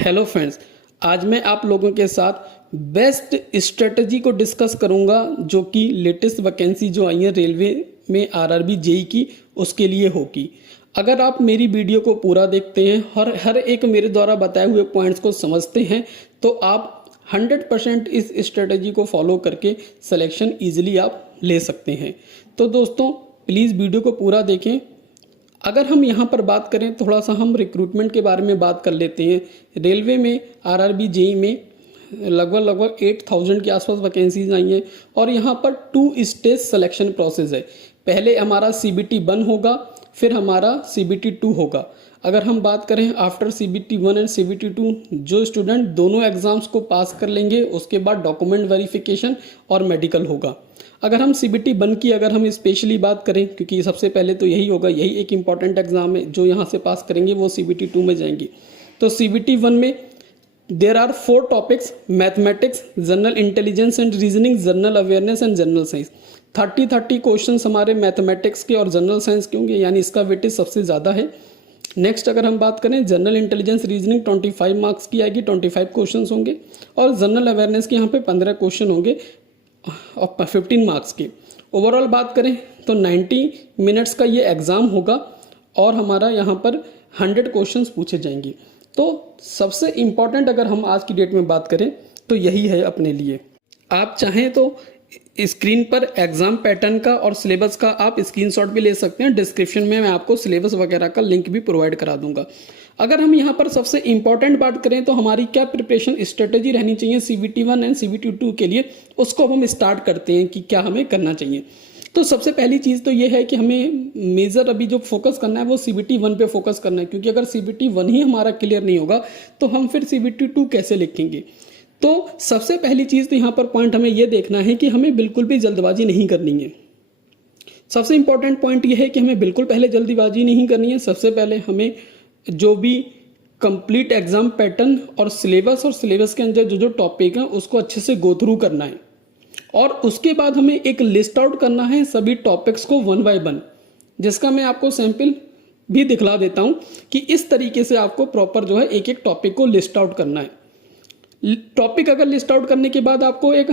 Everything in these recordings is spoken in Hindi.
हेलो फ्रेंड्स, आज मैं आप लोगों के साथ बेस्ट स्ट्रेटजी को डिस्कस करूंगा जो कि लेटेस्ट वैकेंसी जो आई है रेलवे में आरआरबी जेई की उसके लिए होगी। अगर आप मेरी वीडियो को पूरा देखते हैं और हर एक मेरे द्वारा बताए हुए पॉइंट्स को समझते हैं तो आप 100% इस स्ट्रेटजी को फॉलो करके सिलेक्शन ईजिली आप ले सकते हैं। तो दोस्तों प्लीज़ वीडियो को पूरा देखें। अगर हम यहाँ पर बात करें थोड़ा सा हम रिक्रूटमेंट के बारे में बात कर लेते हैं। रेलवे में आरआरबी जेई में लगभग 8000 के आसपास वैकेंसीज आई हैं और यहाँ पर 2 स्टेज सिलेक्शन प्रोसेस है। पहले हमारा CBT 1 होगा, फिर हमारा CBT 2 होगा। अगर हम बात करें आफ्टर CBT 1 एंड CBT 2 जो स्टूडेंट दोनों एग्जाम्स को पास कर लेंगे उसके बाद डॉक्यूमेंट वेरिफिकेशन और मेडिकल होगा। अगर हम CBT 1 की अगर हम स्पेशली बात करें, क्योंकि सबसे पहले तो यही होगा, यही एक इम्पॉर्टेंट एग्जाम है, जो यहाँ से पास करेंगे वो CBT 2 में जाएंगे। तो CBT 1 में there are 4 topics: mathematics, general intelligence and reasoning, general awareness and general science. 30 question हमारे मैथमेटिक्स के और जनरल साइंस के होंगे, यानी इसका वेटेज सबसे ज़्यादा है। नेक्स्ट अगर हम बात करें जनरल इंटेलिजेंस रीजनिंग 25 मार्क्स की आएगी, 25 क्वेश्चन होंगे और जनरल अवेयरनेस के यहाँ पे 15 क्वेश्चन होंगे और 15 मार्क्स के। ओवरऑल बात करें तो 90 मिनट्स का ये एग्ज़ाम होगा और हमारा यहाँ पर 100 क्वेश्चंस पूछे जाएंगे। तो सबसे इम्पॉर्टेंट अगर हम आज की डेट में बात करें तो यही है अपने लिए। आप चाहें तो स्क्रीन पर एग्जाम पैटर्न का और सिलेबस का आप स्क्रीनशॉट भी ले सकते हैं। डिस्क्रिप्शन में मैं आपको सिलेबस वगैरह का लिंक भी प्रोवाइड करा दूंगा। अगर हम यहाँ पर सबसे इम्पॉर्टेंट बात करें तो हमारी क्या प्रिपरेशन स्ट्रेटेजी रहनी चाहिए CBT 1 एंड CBT 2 के लिए, उसको हम स्टार्ट करते हैं कि क्या हमें करना चाहिए। तो सबसे पहली चीज़ तो ये है कि हमें मेजर अभी जो फोकस करना है वो CBT 1 पे फोकस करना है, क्योंकि अगर CBT 1 ही हमारा क्लियर नहीं होगा तो हम फिर CBT 2 कैसे लिखेंगे। तो सबसे पहली चीज़ तो यहाँ पर पॉइंट हमें ये देखना है कि हमें बिल्कुल भी जल्दबाजी नहीं करनी है। सबसे इंपॉर्टेंट पॉइंट ये है कि हमें बिल्कुल पहले जल्दबाजी नहीं करनी है। सबसे पहले हमें जो भी कंप्लीट एग्जाम पैटर्न और सिलेबस के अंदर जो जो टॉपिक हैं उसको अच्छे से गो थ्रू करना है और उसके बाद हमें एक लिस्ट आउट करना है सभी टॉपिक्स को 1 बाय 1, जिसका मैं आपको सैंपल भी दिखला देता हूँ कि इस तरीके से आपको प्रॉपर जो है एक एक टॉपिक को लिस्ट आउट करना है। टॉपिक अगर लिस्ट आउट करने के बाद आपको एक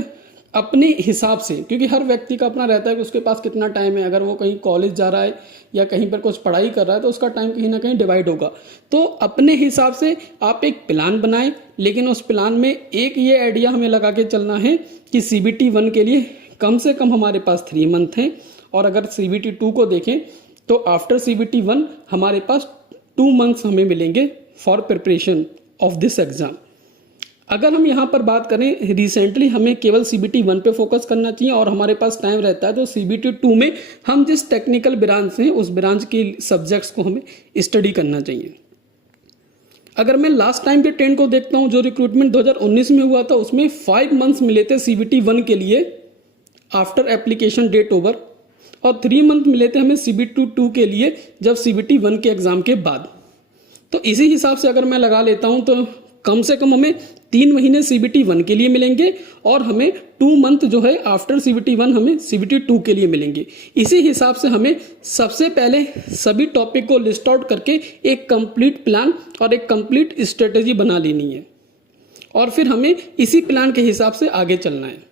अपने हिसाब से, क्योंकि हर व्यक्ति का अपना रहता है कि उसके पास कितना टाइम है, अगर वो कहीं कॉलेज जा रहा है या कहीं पर कुछ पढ़ाई कर रहा है तो उसका टाइम कहीं ना कहीं डिवाइड होगा। तो अपने हिसाब से आप एक प्लान बनाएं, लेकिन उस प्लान में एक ये आइडिया हमें लगा के चलना है कि CBT 1 के लिए कम से कम हमारे पास 3 मंथ हैं और अगर CBT 2 को देखें तो आफ्टर CBT 1 हमारे पास 2 मंथ्स हमें मिलेंगे for preparation of this exam. अगर हम यहाँ पर बात करें रिसेंटली हमें केवल CBT 1 पे फोकस करना चाहिए और हमारे पास टाइम रहता है तो CBT 2 में हम जिस टेक्निकल ब्रांच हैं उस ब्रांच के सब्जेक्ट्स को हमें स्टडी करना चाहिए। अगर मैं लास्ट टाइम के ट्रेंड को देखता हूँ जो रिक्रूटमेंट 2019 में हुआ था उसमें 5 मंथ्स मिले थे CBT 1 के लिए आफ्टर एप्लीकेशन डेट ओवर और 3 मंथ मिले थे हमें CBT 2 के लिए जब CBT 1 के एग्जाम के बाद। तो इसी हिसाब से अगर मैं लगा लेता हूँ तो कम से कम हमें 3 महीने CBT 1 के लिए मिलेंगे और हमें 2 मंथ जो है आफ्टर CBT 1 हमें CBT 2 के लिए मिलेंगे। इसी हिसाब से हमें सबसे पहले सभी टॉपिक को लिस्ट आउट करके एक कंप्लीट प्लान और एक कंप्लीट स्ट्रेटेजी बना लेनी है और फिर हमें इसी प्लान के हिसाब से आगे चलना है।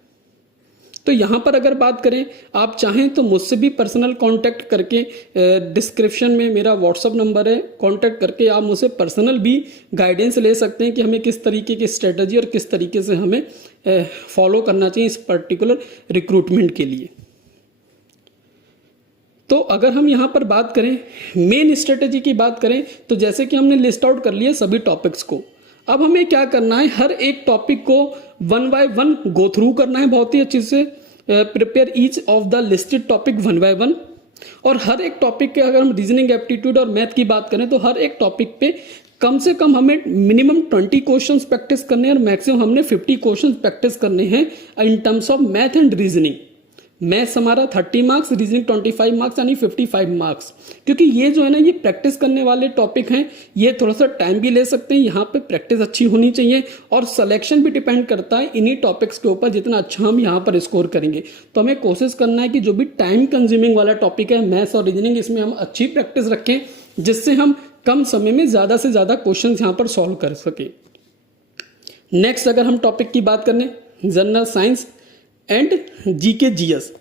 तो यहाँ पर अगर बात करें, आप चाहें तो मुझसे भी पर्सनल कांटेक्ट करके डिस्क्रिप्शन में मेरा व्हाट्सअप नंबर है, कांटेक्ट करके आप मुझसे पर्सनल भी गाइडेंस ले सकते हैं कि हमें किस तरीके की स्ट्रेटजी और किस तरीके से हमें फॉलो करना चाहिए इस पर्टिकुलर रिक्रूटमेंट के लिए। तो अगर हम यहाँ पर बात करें मेन स्ट्रेटजी की बात करें तो जैसे कि हमने लिस्ट आउट कर लिया सभी टॉपिक्स को, अब हमें क्या करना है, हर एक टॉपिक को 1 बाय 1 गो थ्रू करना है बहुत ही अच्छे से। Prepare each of the listed topic 1 by 1 और हर एक टॉपिक के अगर हम रीजनिंग, एप्टीट्यूड और मैथ की बात करें तो हर एक टॉपिक पे कम से कम हमें मिनिमम 20 क्वेश्चंस प्रैक्टिस करने हैं और मैक्सिमम हमने 50 क्वेश्चंस प्रैक्टिस करने हैं in terms of math and reasoning. Maths हमारा 30 मार्क्स, रीजनिंग 25 मार्क्स यानी 55 मार्क्स। क्योंकि ये जो है ना ये प्रैक्टिस करने वाले टॉपिक हैं, ये थोड़ा सा टाइम भी ले सकते हैं, यहाँ पे प्रैक्टिस अच्छी होनी चाहिए और सिलेक्शन भी डिपेंड करता है इन्हीं टॉपिक्स के ऊपर, जितना अच्छा हम यहाँ पर स्कोर करेंगे। तो हमें कोशिश करना है कि जो भी टाइम कंज्यूमिंग वाला टॉपिक है मैथ्स और रीजनिंग, इसमें हम अच्छी प्रैक्टिस रखें जिससे हम कम समय में ज़्यादा से ज़्यादा क्वेश्चन यहाँ पर सॉल्व कर सकें। नेक्स्ट अगर हम टॉपिक की बात करें general science and GK GS,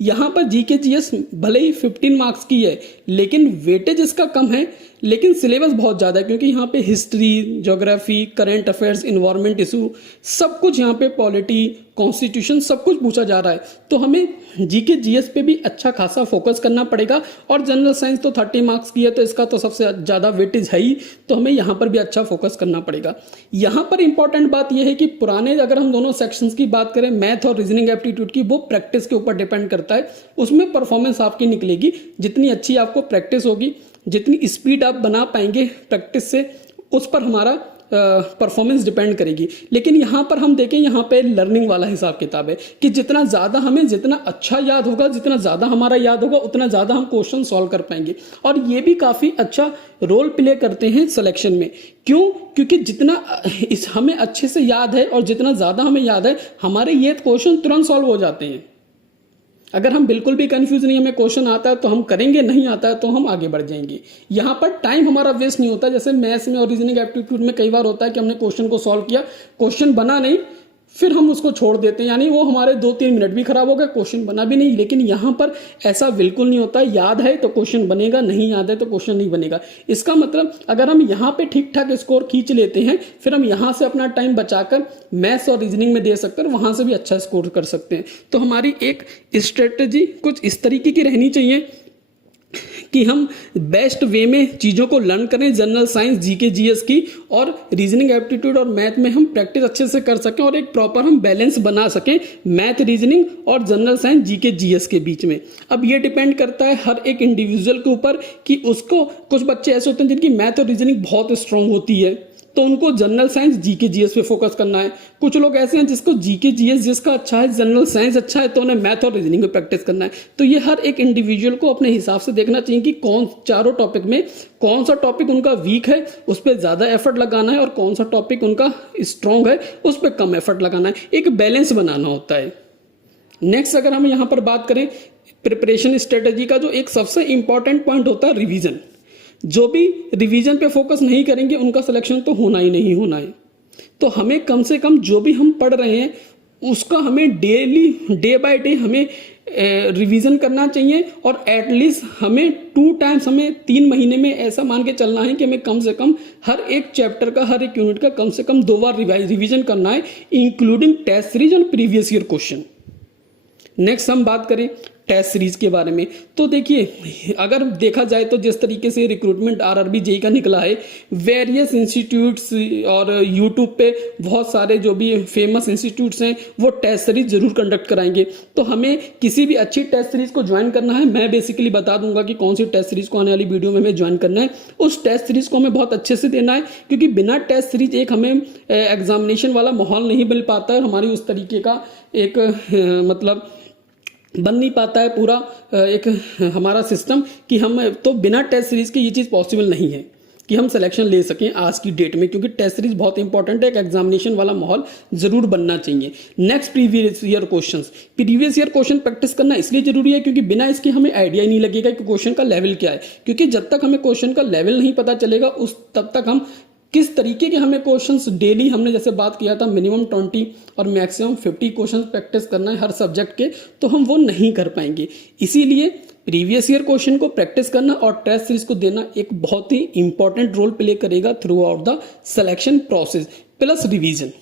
यहाँ पर जीके जीएस भले ही 15 मार्क्स की है लेकिन वेटेज इसका कम है, लेकिन सिलेबस बहुत ज़्यादा है क्योंकि यहाँ पे history, geography, current affairs, environment issue, सब कुछ यहाँ पे पॉलिटी, कॉन्स्टिट्यूशन सब कुछ पूछा जा रहा है। तो हमें जीके जीएस पे भी अच्छा खासा फोकस करना पड़ेगा। और जनरल साइंस तो 30 मार्क्स की है तो इसका तो सबसे ज़्यादा वेटेज है ही, तो हमें यहाँ पर भी अच्छा फोकस करना पड़ेगा। यहाँ पर इंपॉर्टेंट बात यह है कि पुराने अगर हम दोनों सेक्शंस की बात करें, मैथ और रीजनिंग एप्टीट्यूड की, वो प्रैक्टिस के ऊपर डिपेंड करता है। उसमें परफॉर्मेंस आपकी निकलेगी, जितनी अच्छी आपको प्रैक्टिस होगी, जितनी स्पीड आप बना पाएंगे प्रैक्टिस से, उस पर हमारा परफॉर्मेंस डिपेंड करेगी। लेकिन यहाँ पर हम देखें, यहाँ पे लर्निंग वाला हिसाब किताब है कि जितना ज़्यादा हमें जितना अच्छा याद होगा, जितना ज़्यादा हमारा याद होगा, उतना ज़्यादा हम क्वेश्चन सॉल्व कर पाएंगे। और ये भी काफ़ी अच्छा रोल प्ले करते हैं सिलेक्शन में। क्यों? क्योंकि जितना हमें अच्छे से याद है और जितना ज़्यादा हमें याद है, हमारे ये क्वेश्चन तुरंत सॉल्व हो जाते हैं। अगर हम बिल्कुल भी कंफ्यूज नहीं, हमें क्वेश्चन आता है तो हम करेंगे, नहीं आता है तो हम आगे बढ़ जाएंगे। यहाँ पर टाइम हमारा वेस्ट नहीं होता। जैसे मैथ्स में और रीजनिंग एप्टीट्यूड में कई बार होता है कि हमने क्वेश्चन को सॉल्व किया, क्वेश्चन बना नहीं, फिर हम उसको छोड़ देते हैं, यानी वो हमारे 2-3 मिनट भी खराब हो गए, क्वेश्चन बना भी नहीं। लेकिन यहाँ पर ऐसा बिल्कुल नहीं होता। याद है तो क्वेश्चन बनेगा, नहीं याद है तो क्वेश्चन नहीं बनेगा। इसका मतलब अगर हम यहाँ पे ठीक ठाक स्कोर खींच लेते हैं, फिर हम यहाँ से अपना टाइम बचाकर मैथ्स और रीजनिंग में दे सकते हैं और वहाँ से भी अच्छा स्कोर कर सकते हैं। तो हमारी एक स्ट्रेटजी कुछ इस तरीके की रहनी चाहिए कि हम बेस्ट वे में चीज़ों को लर्न करें, जनरल साइंस, जीके जीएस की, और रीजनिंग एप्टीट्यूड और मैथ में हम प्रैक्टिस अच्छे से कर सकें और एक प्रॉपर हम बैलेंस बना सकें मैथ, रीजनिंग और जनरल साइंस, जीके जीएस के बीच में। अब ये डिपेंड करता है हर एक इंडिविजुअल के ऊपर कि उसको, कुछ बच्चे ऐसे होते हैं जिनकी मैथ और रीजनिंग बहुत स्ट्रांग होती है तो उनको जनरल साइंस, जीके जीएस पे फोकस करना है। कुछ लोग ऐसे हैं जिसको जीके जीएस जिसका अच्छा है, जनरल साइंस अच्छा है, तो उन्हें मैथ और रीजनिंग में प्रैक्टिस करना है। तो ये हर एक इंडिविजुअल को अपने हिसाब से देखना चाहिए कि कौन चारों टॉपिक में कौन सा टॉपिक उनका वीक है, उस पर ज़्यादा एफर्ट लगाना है, और कौन सा टॉपिक उनका स्ट्रांग है, उस पर कम एफर्ट लगाना है। एक बैलेंस बनाना होता है। नेक्स्ट अगर हम यहाँ पर बात करें प्रिपरेशन स्ट्रेटेजी का, जो एक सबसे इंपॉर्टेंट पॉइंट होता है रिवीजन। जो भी रिवीजन पे फोकस नहीं करेंगे उनका सिलेक्शन तो होना ही नहीं होना है। तो हमें कम से कम जो भी हम पढ़ रहे हैं उसका हमें डेली, डे बाय डे हमें रिवीजन करना चाहिए। और एटलीस्ट हमें 2 टाइम्स, हमें 3 महीने में ऐसा मान के चलना है कि हमें कम से कम हर एक चैप्टर का, हर एक यूनिट का कम से कम 2 बार रिवीजन करना है, इंक्लूडिंग टेस्ट सीरीज और प्रीवियस ईयर क्वेश्चन। नेक्स्ट हम बात करें टेस्ट सीरीज के बारे में, तो देखिए अगर देखा जाए तो जिस तरीके से रिक्रूटमेंट आरआरबी जेईई का निकला है, वेरियस इंस्टीट्यूट्स और यूट्यूब पे बहुत सारे जो भी फेमस इंस्टीट्यूट्स हैं वो टेस्ट सीरीज जरूर कंडक्ट कराएंगे। तो हमें किसी भी अच्छी टेस्ट सीरीज को ज्वाइन करना है, मैं बेसिकली बता दूंगा कि कौन सी टेस्ट सीरीज को आने वाली वीडियो में हमें ज्वाइन करना है। उस टेस्ट सीरीज को हमें बहुत अच्छे से देना है, क्योंकि बिना टेस्ट सीरीज एक हमें एग्जामिनेशन वाला माहौल नहीं मिल पाता है, हमारी उस तरीके का एक मतलब बन नहीं पाता है पूरा एक हमारा सिस्टम, कि हम तो बिना टेस्ट सीरीज के ये चीज़ पॉसिबल नहीं है कि हम सिलेक्शन ले सकें आज की डेट में, क्योंकि टेस्ट सीरीज बहुत इंपॉर्टेंट है। एक एग्जामिनेशन वाला माहौल जरूर बनना चाहिए। Next previous year questions, previous year question practice करना इसलिए जरूरी है क्योंकि बिना इसके हमें आइडिया ही नहीं लगेगा कि क्वेश्चन का लेवल क्या है। क्योंकि जब तक हमें क्वेश्चन का लेवल नहीं पता चलेगा उस तब तक हम किस तरीके के हमें क्वेश्चंस डेली, हमने जैसे बात किया था मिनिमम 20 और मैक्सिमम 50 क्वेश्चंस प्रैक्टिस करना है हर सब्जेक्ट के, तो हम वो नहीं कर पाएंगे। इसीलिए प्रीवियस ईयर क्वेश्चन को प्रैक्टिस करना और टेस्ट सीरीज को देना एक बहुत ही इंपॉर्टेंट रोल प्ले करेगा through out the selection process plus revision.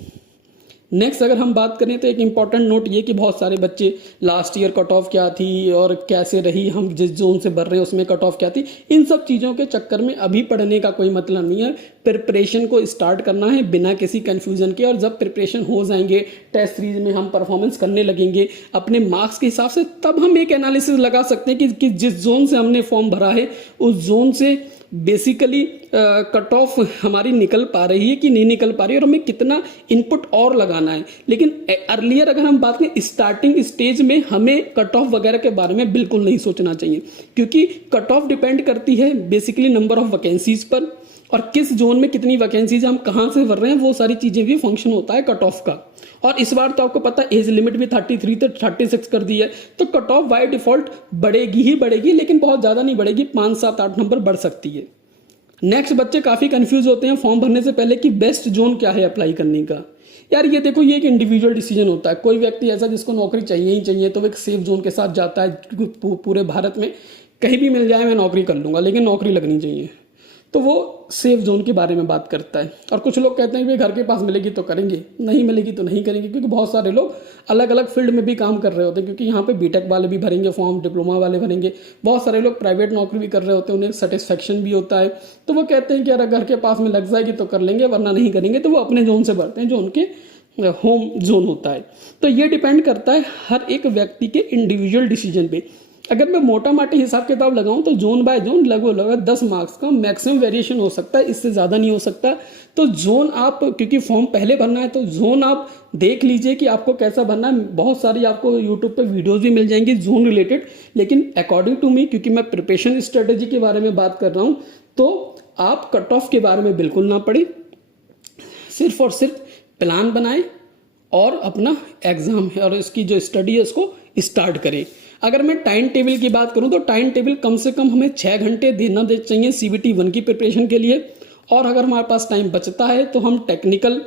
Next अगर हम बात करें तो एक इंपॉर्टेंट नोट ये कि बहुत सारे बच्चे लास्ट ईयर कट ऑफ क्या थी और कैसे रही, हम जिस जोन से भर रहे हैं उसमें कट ऑफ क्या थी, इन सब चीज़ों के चक्कर में अभी पढ़ने का कोई मतलब नहीं है। प्रिपरेशन को स्टार्ट करना है बिना किसी कन्फ्यूजन के, और जब प्रिपरेशन हो जाएंगे, टेस्ट सीरीज में हम परफॉर्मेंस करने लगेंगे अपने मार्क्स के हिसाब से, तब हम एक एनालिसिस लगा सकते हैं कि जिस जोन से हमने फॉर्म भरा है उस जोन से बेसिकली कट ऑफ हमारी निकल पा रही है कि नहीं निकल पा रही है, और हमें कितना इनपुट और लगाना है। लेकिन अर्लियर अगर हम बात करें स्टार्टिंग स्टेज में, हमें कट ऑफ वगैरह के बारे में बिल्कुल नहीं सोचना चाहिए, क्योंकि कट ऑफ डिपेंड करती है बेसिकली नंबर ऑफ वैकेंसीज पर, और किस जोन में कितनी वैकेंसीज हम कहाँ से भर रहे हैं, वो सारी चीज़ें भी फंक्शन होता है कट ऑफ का। और इस बार तो आपको पता है एज लिमिट भी 33 से 36 कर दी है, तो कट ऑफ बाय डिफॉल्ट बढ़ेगी ही बढ़ेगी, लेकिन बहुत ज़्यादा नहीं बढ़ेगी, 5, 7, 8 नंबर बढ़ सकती है। नेक्स्ट बच्चे काफ़ी कंफ्यूज होते हैं फॉर्म भरने से पहले कि बेस्ट जोन क्या है अप्लाई करने का। यार ये देखो, ये एक इंडिविजुअल डिसीजन होता है। कोई व्यक्ति ऐसा जिसको नौकरी चाहिए ही चाहिए तो वो एक सेफ जोन के साथ जाता है, क्योंकि पूरे भारत में कहीं भी मिल जाए मैं नौकरी कर लूँगा, लेकिन नौकरी लगनी चाहिए, तो वो सेफ जोन के बारे में बात करता है। और कुछ लोग कहते हैं कि घर के पास मिलेगी तो करेंगे, नहीं मिलेगी तो नहीं करेंगे, क्योंकि बहुत सारे लोग अलग अलग फील्ड में भी काम कर रहे होते हैं, क्योंकि यहाँ पे बीटेक वाले भी भरेंगे फॉर्म, डिप्लोमा वाले भरेंगे, बहुत सारे लोग प्राइवेट नौकरी भी कर रहे होते हैं, उन्हें सेटिस्फेक्शन भी होता है, तो वो कहते हैं कि अगर घर के पास में लग जाएगी तो कर लेंगे, वरना नहीं करेंगे। तो वो अपने जोन से भरते हैं जो उनके होम जोन होता है। तो ये डिपेंड करता है हर एक व्यक्ति के इंडिविजुअल डिसीजन पे। अगर मैं मोटा माटी हिसाब किताब लगाऊं तो जोन बाय जोन लगभग 10 मार्क्स का मैक्सिमम वेरिएशन हो सकता है, इससे ज़्यादा नहीं हो सकता। तो जोन आप, क्योंकि फॉर्म पहले भरना है, तो जोन आप देख लीजिए कि आपको कैसा भरना है। बहुत सारी आपको यूट्यूब पे वीडियोस भी मिल जाएंगी जोन रिलेटेड, लेकिन अकॉर्डिंग टू मी, क्योंकि मैं प्रिपरेशन स्ट्रेटेजी के बारे में बात कर रहा हूँ, तो आप कट ऑफ के बारे में बिल्कुल ना पढ़े, सिर्फ और सिर्फ प्लान बनाएं और अपना एग्जाम है और इसकी जो स्टडी है उसको स्टार्ट करें। अगर मैं टाइम टेबल की बात करूं तो टाइम टेबल कम से कम हमें 6 घंटे देना चाहिए CBT 1 की प्रिपरेशन के लिए। और अगर हमारे पास टाइम बचता है तो हम टेक्निकल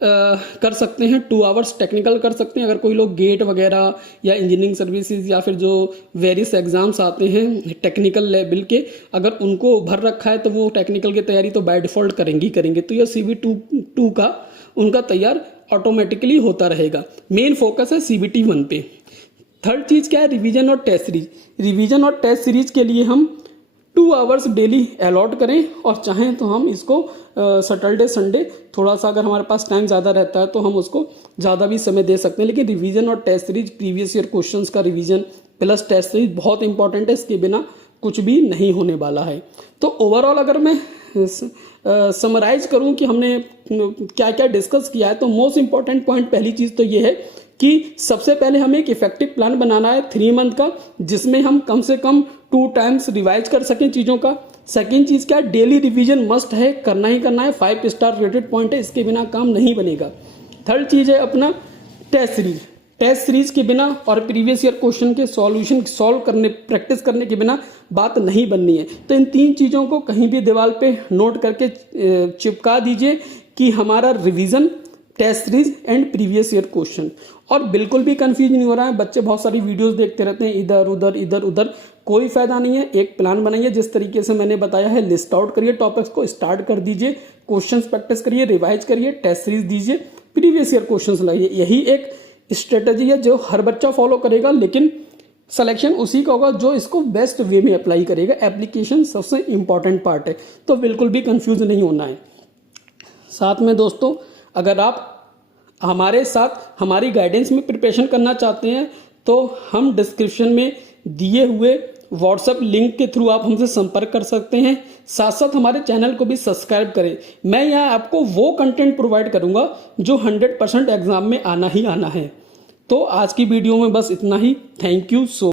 कर सकते हैं, 2 आवर्स टेक्निकल कर सकते हैं। अगर कोई लोग गेट वगैरह या इंजीनियरिंग सर्विसेज या फिर जो वेरियस एग्जाम्स आते हैं टेक्निकल लेवल के, अगर उनको भर रखा है तो वो टेक्निकल की तैयारी तो बाय डिफॉल्ट करेंगे ही करेंगे। तो यह CBT 2 का उनका तैयार ऑटोमेटिकली होता रहेगा। मेन फोकस है CBT 1 पे। थर्ड चीज़ क्या है, रिवीजन और टेस्ट सीरीज। रिवीजन और टेस्ट सीरीज के लिए हम 2 आवर्स डेली अलॉट करें, और चाहें तो हम इसको सैटरडे संडे थोड़ा सा अगर हमारे पास टाइम ज़्यादा रहता है तो हम उसको ज़्यादा भी समय दे सकते हैं। लेकिन रिवीजन और test series, previous year questions का रिवीजन प्लस टेस्ट सीरीज बहुत इंपॉर्टेंट है, इसके बिना कुछ भी नहीं होने वाला है। तो ओवरऑल अगर मैं समराइज करूं कि हमने क्या क्या डिस्कस किया है, तो मोस्ट इंपॉर्टेंट पॉइंट, पहली चीज़ तो ये है कि सबसे पहले हमें एक इफेक्टिव प्लान बनाना है 3 मंथ का, जिसमें हम कम से कम 2 टाइम्स रिवाइज कर सकें चीज़ों का। सेकेंड चीज़ क्या है, डेली रिवीजन मस्ट है, करना ही करना है, 5 स्टार रेटेड पॉइंट है, इसके बिना काम नहीं बनेगा। थर्ड चीज़ है अपना टेस्ट सीरीज। टेस्ट सीरीज के बिना और प्रीवियस ईयर क्वेश्चन के सॉल्यूशन सॉल्व करने, प्रैक्टिस करने के बिना बात नहीं बननी है। तो इन 3 चीज़ों को कहीं भी दीवार पे नोट करके चिपका दीजिए कि हमारा revision, test series and previous year question. और बिल्कुल भी कंफ्यूज नहीं हो रहा है, बच्चे बहुत सारी वीडियोस देखते रहते हैं इधर उधर इधर उधर, कोई फायदा नहीं है। एक प्लान बनाइए जिस तरीके से मैंने बताया है, लिस्ट आउट करिए टॉपिक्स को, स्टार्ट कर दीजिए, क्वेश्चंस प्रैक्टिस करिए, रिवाइज करिए, टेस्ट सीरीज दीजिए, प्रीवियस ईयर क्वेश्चंस लाइए। यही एक स्ट्रेटजी है जो हर बच्चा फॉलो करेगा, लेकिन सिलेक्शन उसी का होगा जो इसको बेस्ट वे में अप्लाई करेगा। एप्लीकेशन सबसे इंपॉर्टेंट पार्ट है, तो बिल्कुल भी कंफ्यूज नहीं होना है। साथ में दोस्तों, अगर आप हमारे साथ हमारी गाइडेंस में प्रिपरेशन करना चाहते हैं तो हम डिस्क्रिप्शन में दिए हुए व्हाट्सएप लिंक के थ्रू आप हमसे संपर्क कर सकते हैं। साथ साथ हमारे चैनल को भी सब्सक्राइब करें। मैं यहाँ आपको वो कंटेंट प्रोवाइड करूँगा जो 100% एग्जाम में आना ही आना है। तो आज की वीडियो में बस इतना ही। Thank you so